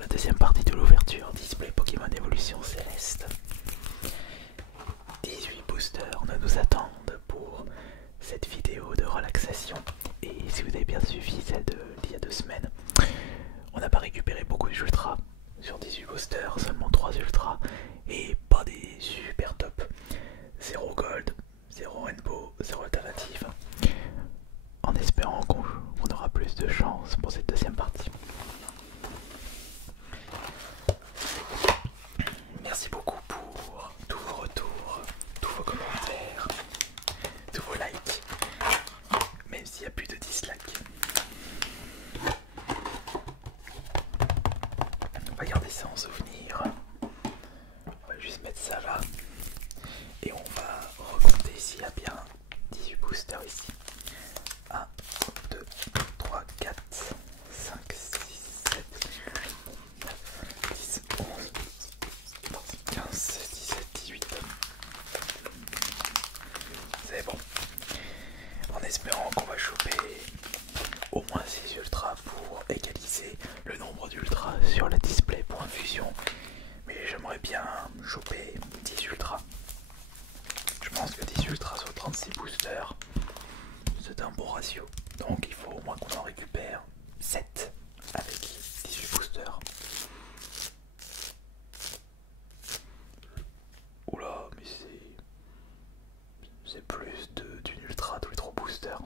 la deuxième partie de l'ouverture display Pokémon Évolution Céleste. 18 boosters nous attendent pour cette vidéo de relaxation. Et si vous avez bien suivi celle d'il y a 2 semaines, on n'a pas récupéré beaucoup d'ultras. Sur 18 boosters, seulement 3 ultras et pas des super top. 0 gold, 0 rainbow, 0 alternative. En espérant qu'on aura plus de chance pour cette deuxième partie. Merci beaucoup pour tous vos retours, tous vos commentaires, tous vos likes, même s'il n'y a plus de dislikes. On va garder ça en souvenir. On va juste mettre ça là. Et on va recompter s'il y a bien 18 boosters ici. 1, 2, 3, 4, 5, 6, 7, 9, 10, 11, 15, 17, 18. C'est bon. En espérant qu'on va choper au moins 6 ultras pour égaliser le nombre d'ultras sur le display pour infusion. Mais j'aimerais bien choper 10 ultras. Je pense que 10 ultras sur 36 boosters, c'est un bon ratio. Donc il faut au moins qu'on en récupère 7 avec 18 boosters. Oula, mais c'est plus d'une ultra tous les 3 boosters.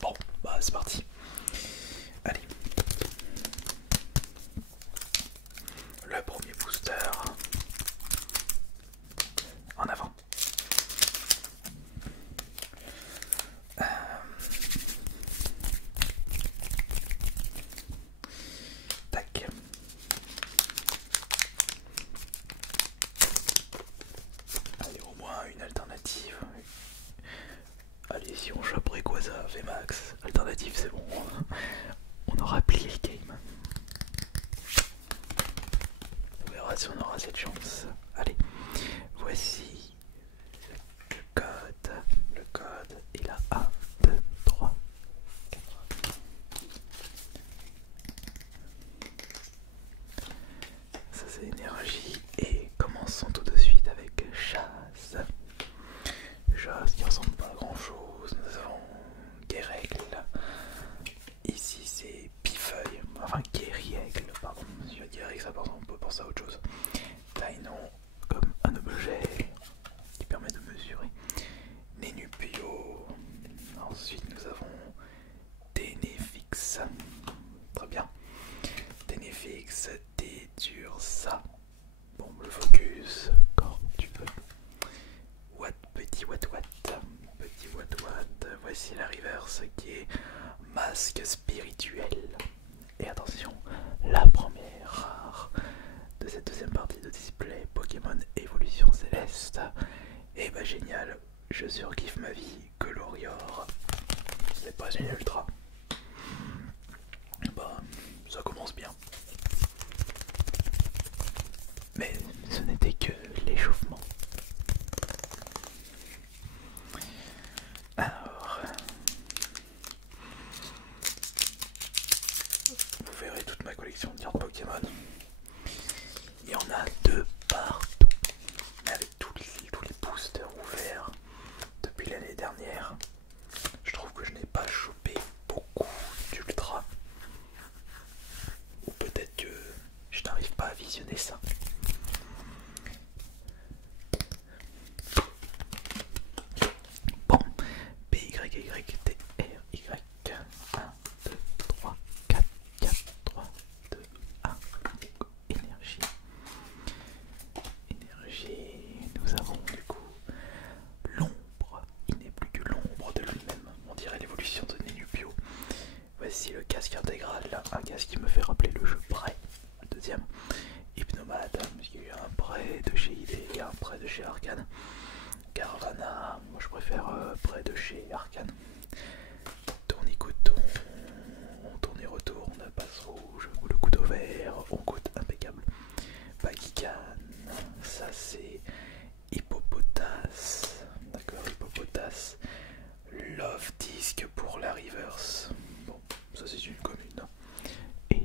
Bon, bah c'est parti. Allez. Le premier booster. En avant. Tac. Allez, au moins une alternative. Allez, si on chope Rayquaza, VMAX, alternative, c'est bon. On aura plié le game. On verra si on aura cette chance. Allez, voici le code. Le code est là. 1, 2, 3, 4. Ça c'est énergie. Et commençons tout de suite avec chasse. Chasse qui ressemble pas à grand chose. Nous avons Guérègle. Ici c'est Pifeuille. Enfin Guériègle, pardon. Si je dis Guérègle, ça on peut penser à autre chose. Tainon comme un objet qui permet de mesurer. Nénupio. Ensuite nous avons Ténéfix. Très bien. Ténéfix, Tédursa. Bon, le focus, quand tu veux. Petit Watt. Petit Watt. Voici la reverse qui est masque spirituel. Et attention, la première rare de cette deuxième partie de display Pokémon Évolution Céleste. Et bah génial, je surkiffe ma vie, Colorior. C'est pas une ultra. Bah, ça commence bien. Mais ce n'était que l'échauffement. Alors, vous verrez toute ma collection de cartes Pokémon. Il y en a 2 partout. Mais avec tous les boosters ouverts depuis l'année dernière, je trouve que je n'ai pas chopé beaucoup d'ultra. Ou peut-être que je n'arrive pas à visionner ça. Bon, PYYTRY. 1, 2, 3, 4, 3, 2, 1. Énergie. Nous avons du coup l'ombre. Il n'est plus que l'ombre de lui-même. On dirait l'évolution de Nénupio. Voici le casque intégral, un casque qui me fait rappeler le jeu Prêt, le deuxième. Hypnomade, parce qu'il y a un prêt de chez ID et un prêt de chez Arcane. Carvana, moi je préfère prêt de chez Arcane. Tournicouton, tourne et retourne, passe rouge, ou le couteau vert, on coûte impeccable. Bagigan, ça c'est Hippopotas, d'accord, Hippopotas. Love Disc pour la reverse. Bon, ça c'est une commune. Et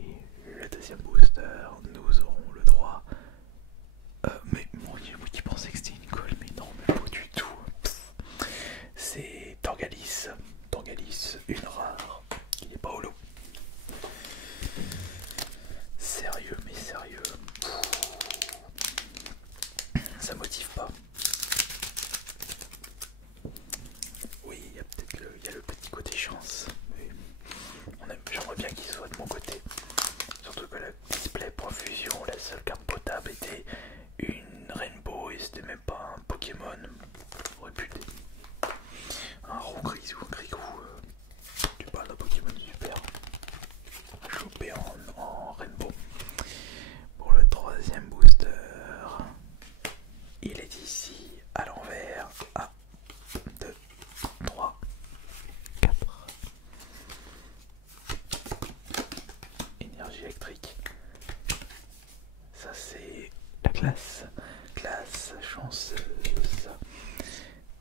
Classe chanceuse.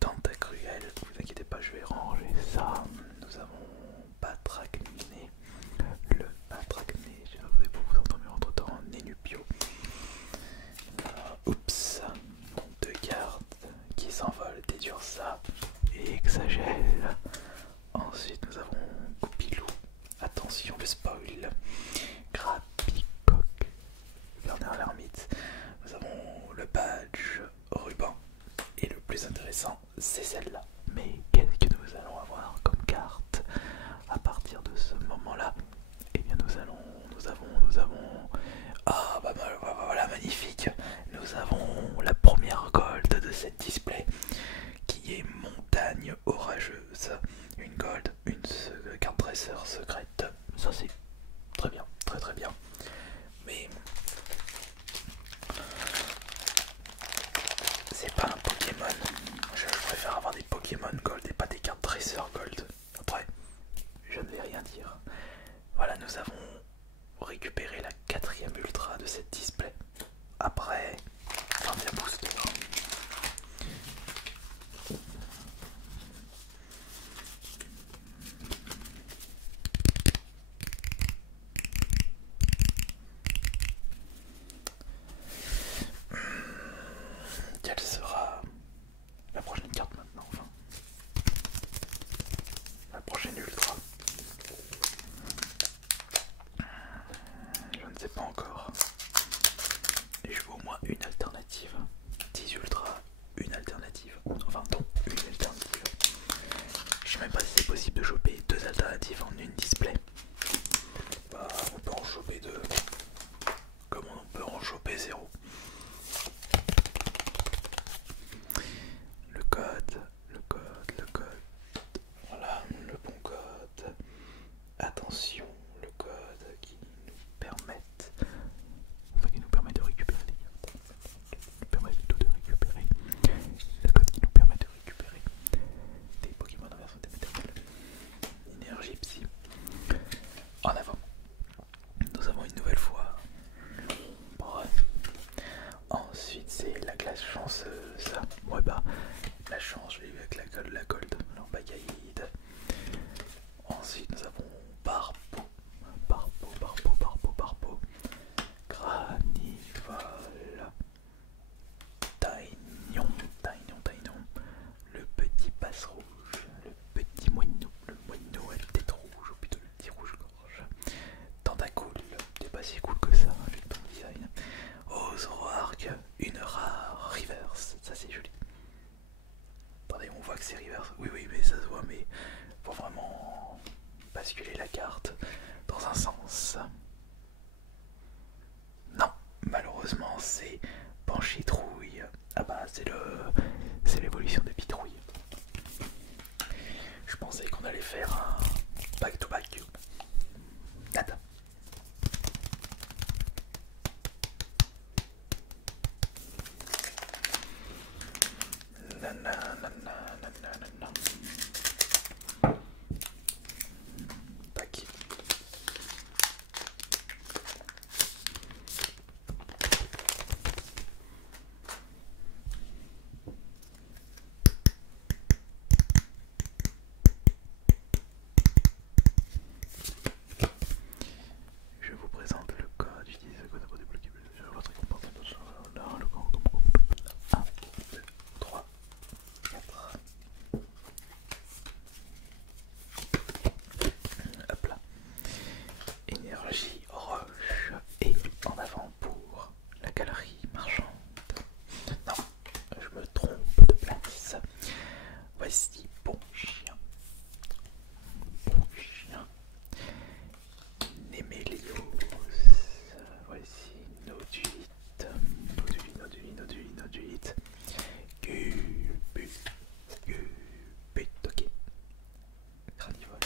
Tentacruel, vous inquiétez pas, je vais ranger ça. Nous avons Batrachné. Le Batrachné, vous avez pas vous entendre entre temps, Nénupio. Oups, deux cartes qui s'envolent, dédure ça et exagèle. Ensuite nous avons Goupilou, attention le spoil, Grapicoque, Bernard l'ermite. Nous avons le badge ruban et le plus intéressant c'est celle-là. Mais qu'est-ce que nous allons avoir comme carte à partir de ce moment-là? Eh bien nous avons ah bah voilà, magnifique. Nous avons la première gold de cette display qui est Montagne Orageuse. Une gold, une carte dresseur secrète. Ça c'est très bien, très bien. Mais c'est pas un Pokémon. Je préfère avoir des Pokémon gold et pas des cartes dresseur gold. Après, je ne vais rien dire. Voilà, nous avons récupéré la 4e ultra de cette display. Après 21 booster. Quelle sera la prochaine carte maintenant, enfin la prochaine ultra? Je ne sais pas encore. Et je veux au moins une alternative. 10 ultra, une alternative. Enfin non, une alternative. Je sais même pas si c'est possible de choper 2 alternatives en une display. Bah on peut en choper 2. Comme on peut en choper 0. Le code. Voilà, le bon code. Attention, le code qui nous permet de récupérer des cartes. Qui nous permet plutôt de récupérer. Le code qui nous permet de récupérer des Pokémon en version dématérielle. Énergie psy. En avant. Nous avons une nouvelle fois. Bref. Ensuite c'est la classe chanceuse. Ouais bah la chance je l'ai eu avec la gold. Alors Bagaïde. Ensuite nous avons Barbeau. Granival. Taignon. Le petit passe rouge. Le petit moineau. Le moineau à tête rouge, ou plutôt le petit rouge-gorge. Tentacool. C'est pas si cool que ça, vu ton design. Ozoroark. Une rare reverse. Ça c'est joli. Attendez, on voit que c'est reverse. Oui, mais ça se voit, mais faut vraiment basculer la carte dans un sens. Non, malheureusement, c'est Panchitrouille. Ah bah, c'est l'évolution des pitrouilles. Je pensais qu'on allait faire un back-to-back. Nada. Tac. Je vous présente le code. Utilisez le code pour débloquer votre récompense. 1, 2, 3, 4. Hop là. Énergie roche. Et en avant pour la galerie marchande. Non, je me trompe de place. Voici bon chien. Némélios. Voici Nodulite. Gubut. Ok. Granivol.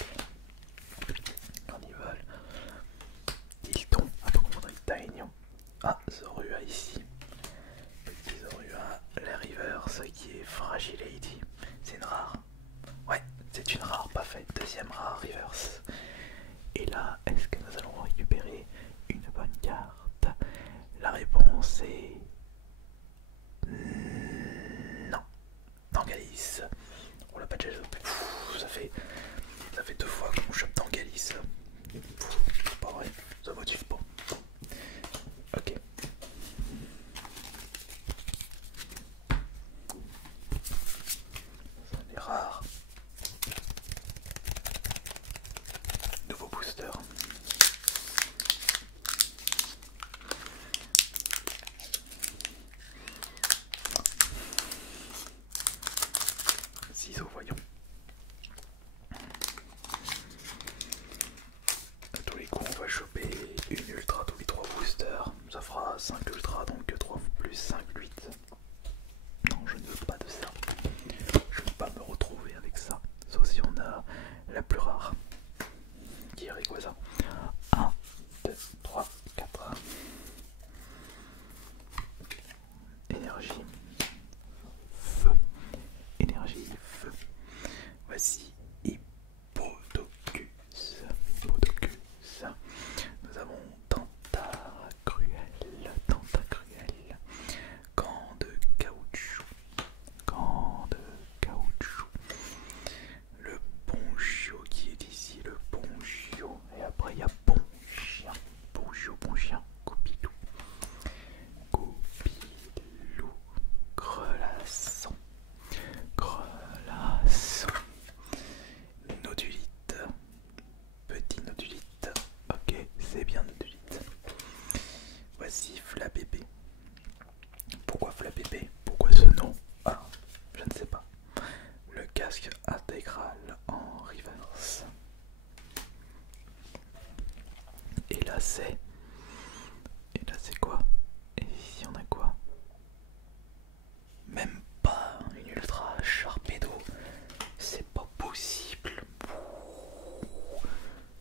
c'est. Et là c'est quoi? Et ici on a quoi? Même pas une ultra Sharpedo. C'est pas possible.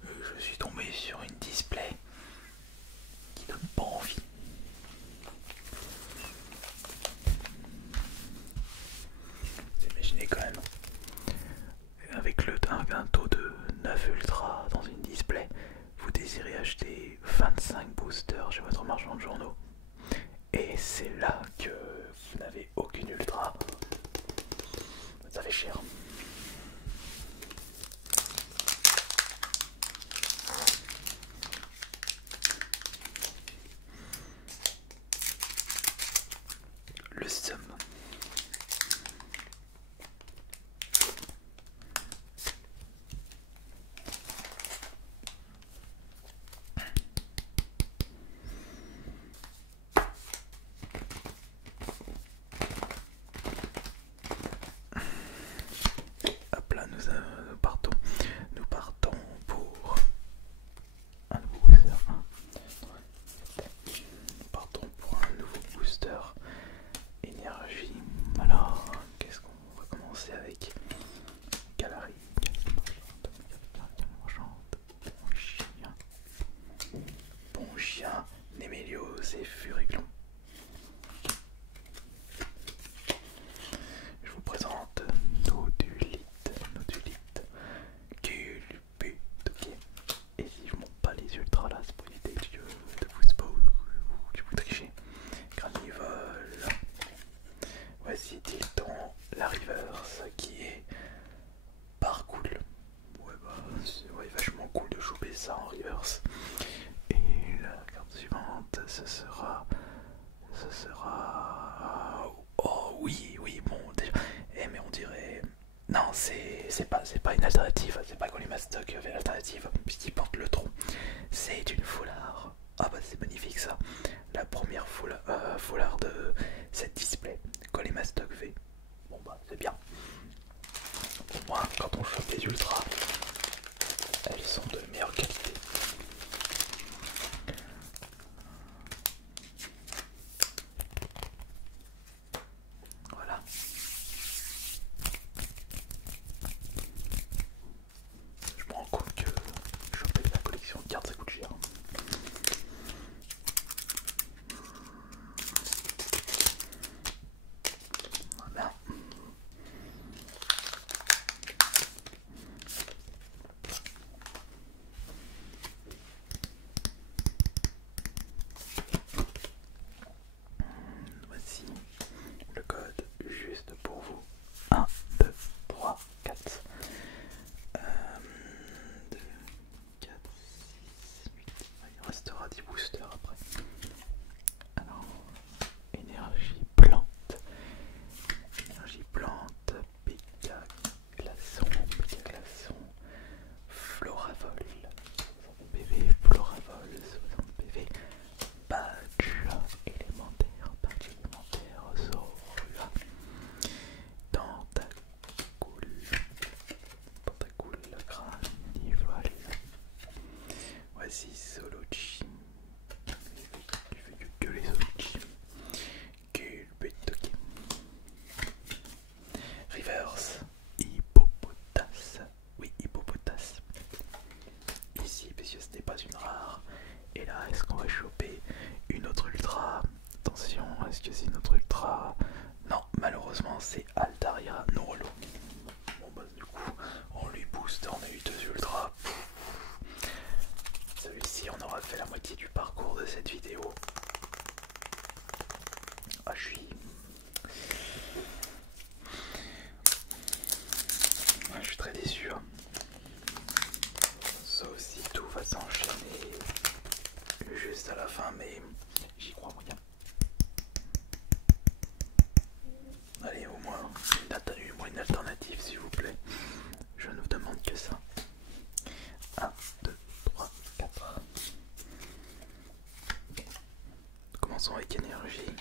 Je suis tombé sur une display qui donne pas envie. Vous imaginez quand même, avec un taux de 9 ultra dans une display, vous désirez acheter 25 boosters chez votre marchand de journaux. Et c'est là que vous n'avez aucune ultra. Ça fait cher. Le seum. Hop là, nous partons pour un nouveau booster. Nous partons pour un nouveau booster énergie. Alors, qu'est-ce qu'on va commencer avec? Galerie, bon chien, Némélios et Furiclon. Je vous présente Nodulite, Culbute, ok. Et si je monte pas les ultras là, c'est pour éviter de vous spoil ou que vous trichez. Granivole. Voici Tilton, la reverse qui est parcours. Ouais bah c'est vachement cool de choper ça en reverse. Et la carte suivante, ce sera. Oh oui, bon, déjà. Mais on dirait. Non, c'est pas une alternative, c'est pas Colimastoc alternative, puisqu'il porte le tronc. C'est une foulard. Ah bah c'est magnifique ça. La première foulard de cette display, Colimastoc V. Bon bah c'est bien. Au moins quand on chope les ultras, elles sont de meilleure qualité. Voilà. Je me rends compte que choper la collection de cartes ça coûte cher. Voilà. Voici le code juste pour vous. 1, 2, 3, 4. 2, 4, 6, 8. Il restera 10 boosters après. Alors, énergie plante. Énergie plante, Péga glaçon, Floravol. 60 PV, Floravol, 60 PV. Badge élémentaire, Zorua. Tentacool, Granivole. Voici Solochi. Tu fais que les Solochi. Culbetoki. Reverse. Hippopotas. Oui, Hippopotas. Ici, puisque ce n'est pas une rare. Et là, est-ce qu'on va choper une autre ultra? Attention, est-ce que c'est une autre ultra? Non, malheureusement, c'est Altaria Norolo. Bon bah du coup, on lui booste, on a eu 2 ultras. Celui-ci, on aura fait la moitié du parcours de cette vidéo. Ah, je suis très déçu. Hein. Ça aussi, tout va s'enchaîner juste à la fin, mais j'y crois moyen. Allez, au moins une alternative, s'il vous plaît. Je ne vous demande que ça. 1, 2, 3, 4. Commençons avec énergie.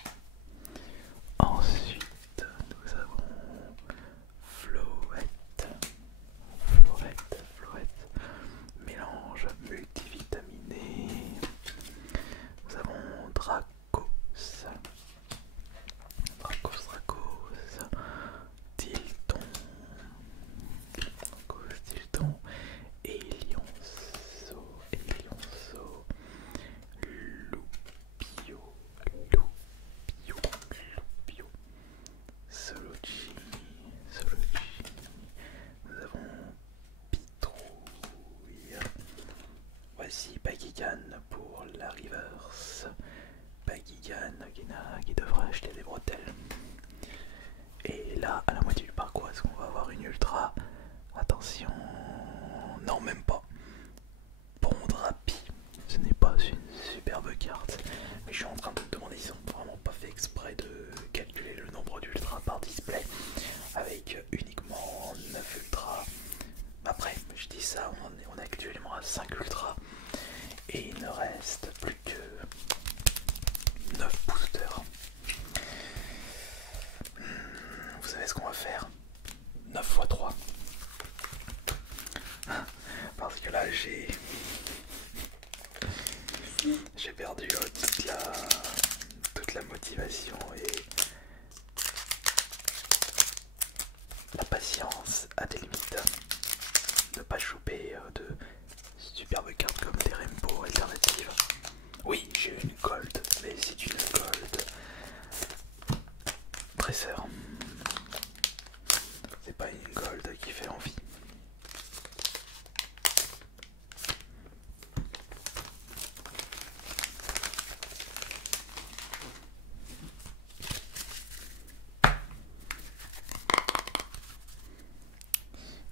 Ensuite, nous avons Floette. Mélange multivitaminé. Bagigan pour la reverse. Bagigan qui devrait acheter des bretelles. Et là, à la moitié du parcours, est-ce qu'on va avoir une ultra? Attention, non, même pas. Bondrapi, ce n'est pas une superbe carte, mais je suis en train de me demander s'ils ont vraiment pas fait exprès de calculer le nombre d'ultras par display avec uniquement 9 ultras. Après, je dis ça, on est actuellement à 5 ultras et il ne reste plus que 9 boosters. Vous savez ce qu'on va faire? 9 x 3. Parce que là j'ai perdu toute la motivation et la patience à des limites. Ne pas choper de superbes cartes comme des rainbow alternatives. Oui, j'ai une gold, mais c'est une gold dresseur. C'est pas une gold qui fait envie.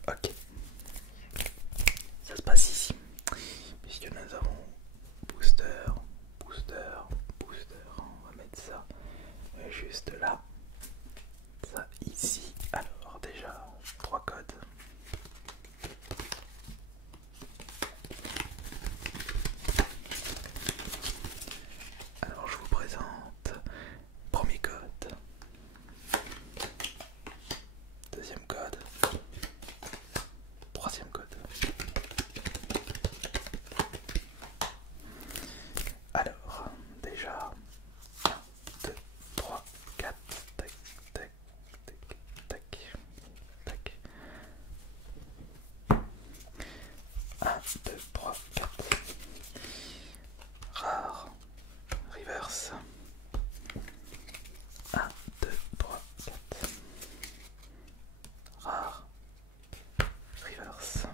Ok, ça se passe ici, puisque nous avons booster, booster, booster. On va mettre ça juste là, ça ici. Alors déjà 3 codes. Alors je vous présente premier code, deuxième code, troisième code. Alors déjà 1, 2, 3, 4, tac, tac, tac, tac, tac. 1, 2, 3, 4. Rare, reverse. 1, 2, 3, 4. Rare, reverse.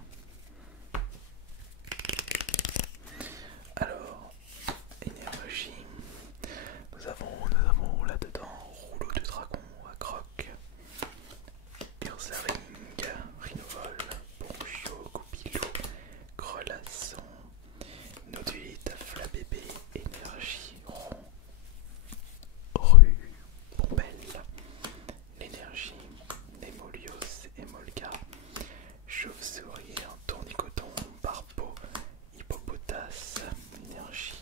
Alors, énergie. Nous avons là-dedans rouleau de dragon à croc, Ursaring, Rhinovol, Poncho, Goupilou, Grelasson, Nodulite, Flabébé, Énergie, Rond, Rue, Bombelle, l'énergie, Némolios, Emolga, Chauve-souris, Tournicoton, Barbeau, Hippopotas, énergie.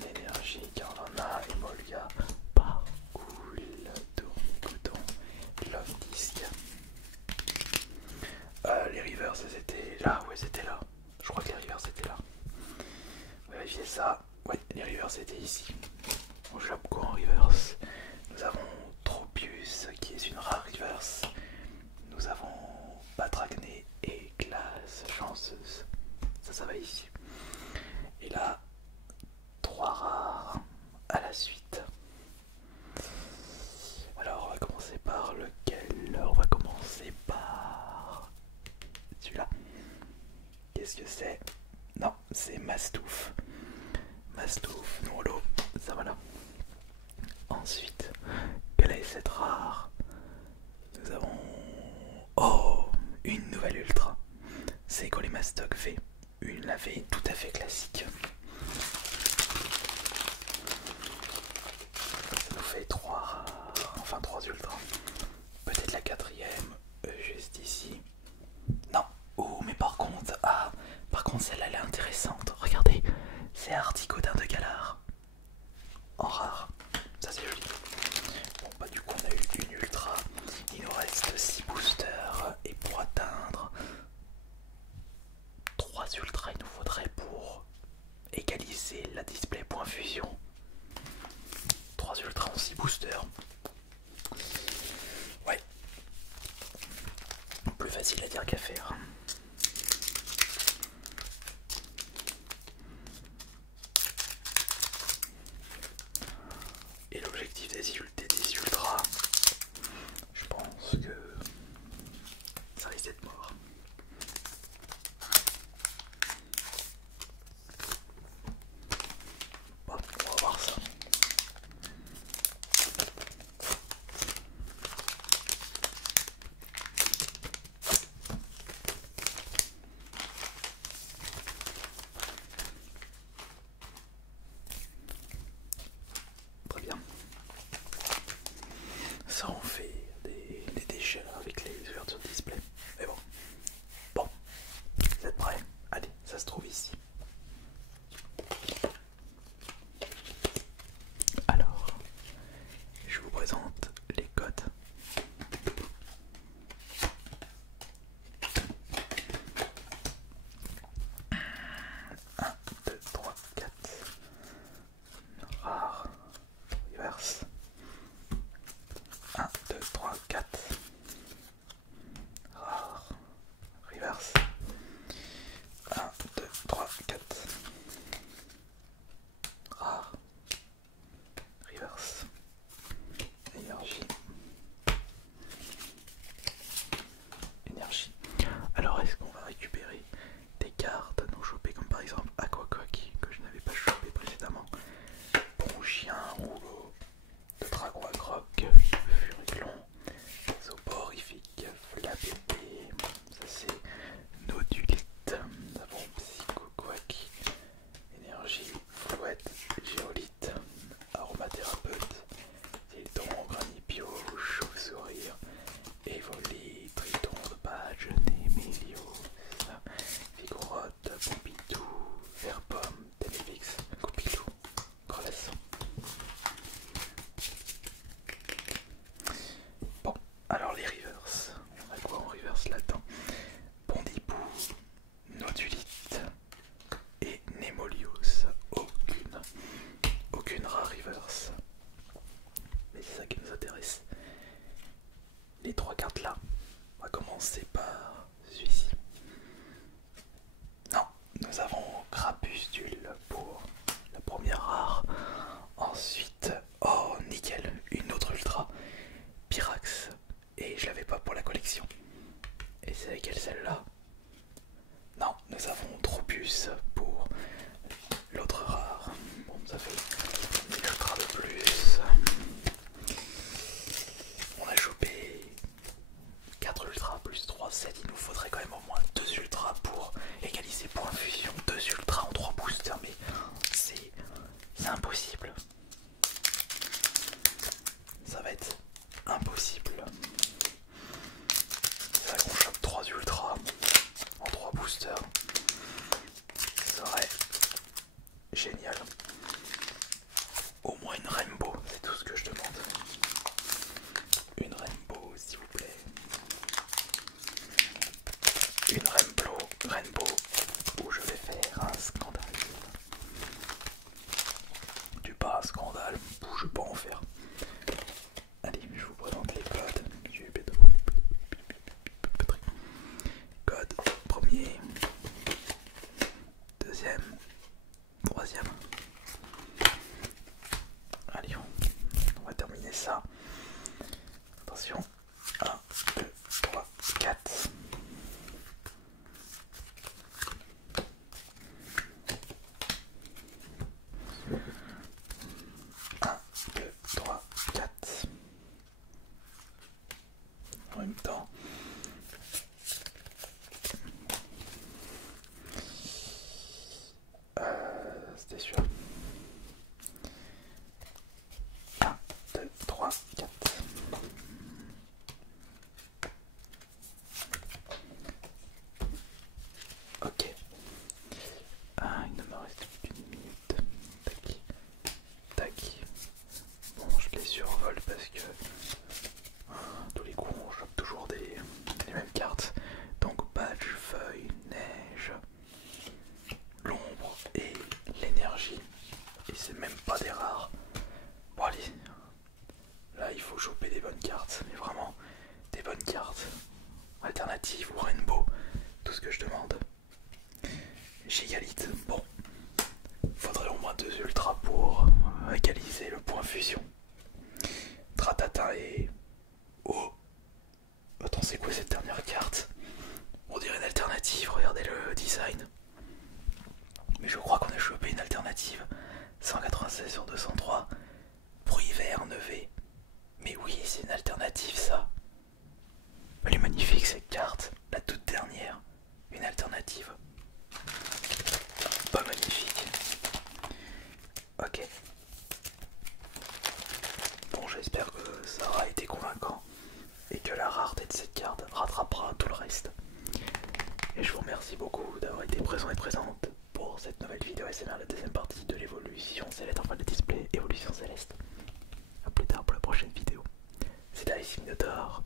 L'énergie, car on en a, Emolga, Parcoul, Tournicoton, Love Disc. Les rivers, c'était là, ouais, c'était là. Je crois que les rivers, c'était là. Vérifiez ça. Ouais, les rivers, c'était ici. On joue quoi en reverse? Nous avons Tropius, qui est une rare reverse. Nous avons Batracné et Glace chanceuse. Ça va ici. Et là, 3 rares à la suite. Alors, on va commencer par lequel? On va commencer par celui-là. Qu'est-ce que c'est? Non, c'est Mastouf. Mastouf, non l'eau, ça va là. Ensuite, quelle est cette rare? Nous avons... Oh, une nouvelle ultra. C'est Colimastoc V. Une V tout à fait classique. Ça nous fait 3 rares, enfin 3 ultras. Peut-être la quatrième, juste ici. Non, oh mais par contre, celle-là elle est intéressante. Regardez, c'est Articodin de Galar. En rare, ça c'est joli. Bon bah du coup on a eu une ultra. Il nous reste 6 boosters. Et pour atteindre 3 ultras, il nous faudrait pour égaliser la display point fusion 3 ultras en 6 boosters. Ouais. Plus Crépustule pour la première rare. Ensuite, oh nickel, une autre ultra, Pyrax. Et je l'avais pas pour la collection. Et c'est laquelle celle-là? Non, nous avons Tropius pour l'autre rare. Bon, ça fait une ultra de plus. On a chopé 4 ultras plus 3, 7. Il nous faudrait quand même au moins 2 ultras pour égaliser pour infusion. 2 ultras en 3 boosters, mais c'est impossible. Ça va être impossible. C'est vrai qu'on chope 3 ultras en 3 boosters. Ça serait génial. Au moins une rainbow, c'est tout ce que je demande. Une rainbow, s'il vous plaît. Une rainbow où je vais faire un scandale. Du pas un scandale, où je peux en faire. Allez, je vous présente les codes du bédo. Code premier, deuxième, troisième. Allez, on va terminer ça. Attention. 1, 2, 3, 4. En même temps. C'était sûr. 1, 2, 3, 4. Ok. Il ne me reste plus qu'une minute. Tac. Tac. Bon, je les survole parce que tous les coups on chope toujours les mêmes cartes. Donc badge, feuille, neige, l'ombre et l'énergie. Et c'est même pas des rares. Bon allez. Là il faut choper des bonnes cartes. Mais vraiment des bonnes cartes. Alternatives ou rainbow. Tout ce que je demande. Gigalite. Bon. Faudrait au moins 2 ultras pour égaliser le point fusion. Tratata et... Oh. Attends, c'est quoi cette dernière carte? On dirait une alternative, regardez le design. Mais je crois qu'on a chopé une alternative. 196 sur 203. Bruit vert, nevé. Mais oui, c'est une alternative ça. Elle est magnifique cette carte. La toute dernière. Une alternative. Pas magnifique. Ok. Bon, j'espère que ça aura été convaincant. Et que la rareté de cette carte rattrapera tout le reste. Et je vous remercie beaucoup d'avoir été présent et présente pour cette nouvelle vidéo SMR, la deuxième partie de l'évolution céleste, enfin le display évolution céleste. A plus tard pour la prochaine vidéo. C'était Ice Minotaur.